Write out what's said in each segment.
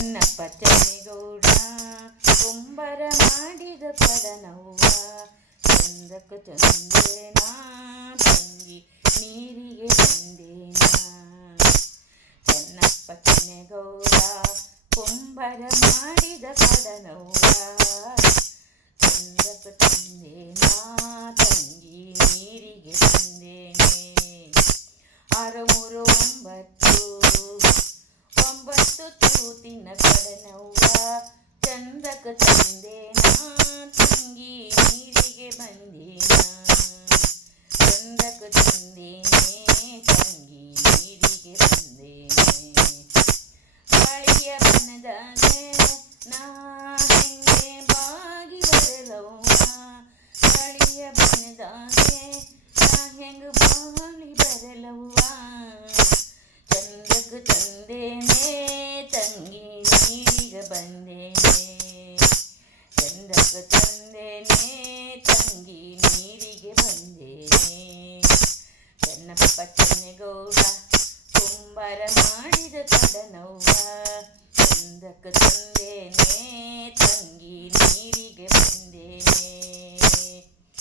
ಚೆನ್ನಪ್ಪ ಚೆನ್ನಿಗೌಡ ಕುಂಬರ ಮಾಡಿದ ಪಡನವ್ವ ಚಂದಕ ಚಂದೇನಾ, ತಂಗಿ ನೀರಿಗೆ ಬಂದೇನಾ ಚೆನ್ನಪ್ಪ ಚೆನ್ನಿಗೌಡ ಕುಂಬರ ಮಾಡಿದ ಪಡನವ್ವ ಚಂದಕ ತಂದೇನಾ ತಂಗಿ ನೀರಿಗೆ ಬಂದೇನೆ ಆರು ಮೂರು ಒಂಬತ್ತು ಒಂಬತ್ತು ತೂತಿನ ಕಡನವ್ವ ಚಂದಕ ತಂದೇನ ತಂಗಿ ನೀರಿಗೆ ಬಂದೇನ ಚಂದಕ ತಂದೇನೆ ತಂಗಿ ನೀರಿಗೆ ಬಂದೇನೆ ಗಾಳಿಯ ಬಣ್ಣದ ನಾ, ಹೆಂಗೆ ಬಾಗಿ ಬರಲವ್ವ ಗಾಳಿಯ ಬಣ್ಣದ ನಾ, ಹೆಂಗೆ ಬಾಗಿ ಬರಲವ್ವ. ಚಂದಕ್ಕೆ ತಂದೇನೆ ತಂಗಿ ನೀರಿಗೆ ಬಂದೇನೆ. ಚೆನ್ನಪ್ಪ ಚೆನ್ನೆಗೌಡ ಕುಂಬರ ಮಾಡಿದ ತಡನವ್ವ. ಚಂದಕ್ಕೆ ತಂದೇನೆ, ತಂಗಿ ನೀರಿಗೆ ಬಂದೇನೆ.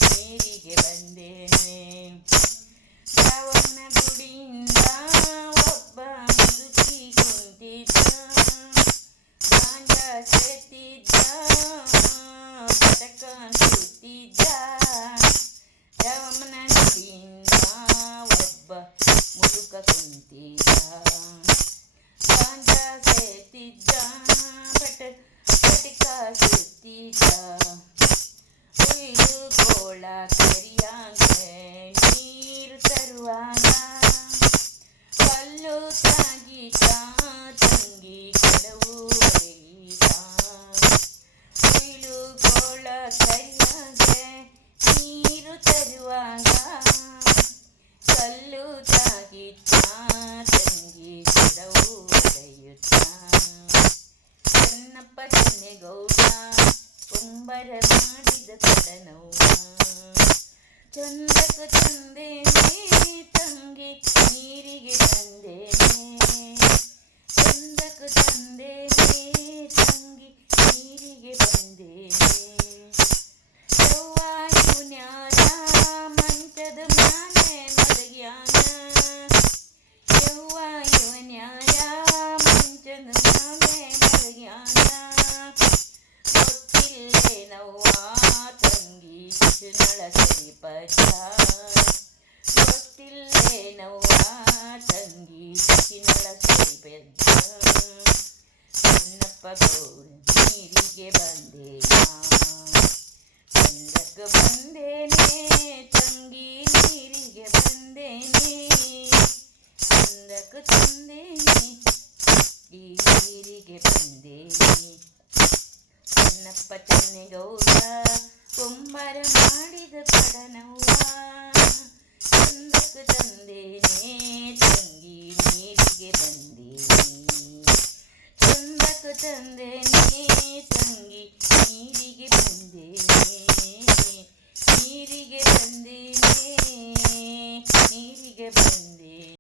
ನೀರಿಗೆ ಬಂದೇನೆ. ಗುಡಿಯಿಂದ ಒಬ್ಬ ಮುದುಕಿ ಕುಂತಿದ್ದ. ಗಾಂಜಾ ಸೇತಿದ್ದ ಪಟಕ ಸುತ್ತಿದ್ದ ಶ್ರಾವಣ ಗುಡಿಯಿಂದ ಒಬ್ಬ ಮುದುಕ ಕುಂತಿದ್ದ ಗಾಂಜ ಸೇತಿದ್ದ ಪಟ ಪಟಿಕ ಸುತ್ತಿದ್ದ ಉಯ್ದು ಗೋಳ ಕೆರಿಯಾಗ ನೀರು ತರುವಾಗ ಕಲ್ಲು ತಂಗಿ ಕೆಡವು ಹೊಡೆಯುತ್ತ ಚೆನ್ನಪ್ಪ ಚೆನ್ನೆಗೌಡ ಕುಂಬರ ಮಾಡಿದ ಕಡನವ್ವ ಚಂದಕ ತಂದೇನೆ ತಂಗಿ ಶಿಶುನಳ ಸರಿಪಜ್ಜ ಗೊತ್ತಿಲ್ಲೇನವ್ವ ತಂಗಿ ಶಿಶುನಳ ಸರಿಪಜ್ಜ ಚೆನ್ನಪ್ಪ ಗೌಡ ನೀರಿಗೆ ಬಂದೇನ ಚಂದಕ್ಕೆ ಬಂದೇನೆ ತಂಗಿ ನೀರಿಗೆ ಬಂದೇನೆ ಚಂದಕ್ಕೆ ತಂದೇನೆ ಈ ನೀರಿಗೆ ಬಂದೇನೆ ಚೆನ್ನಪ್ಪ ಚೆನ್ನೆಗೌಡ ಕುಂಬಾರ ಮಾಡಿದ ಪಡನವ್ವ. ಚಂದಕ್ಕೆ ತಂದೇನೆ ತಂಗಿ ನೀರಿಗೆ ಬಂದೇನೆ. ಚಂದಕ್ಕೆ ತಂದೇನೆ ತಂಗಿ ನೀರಿಗೆ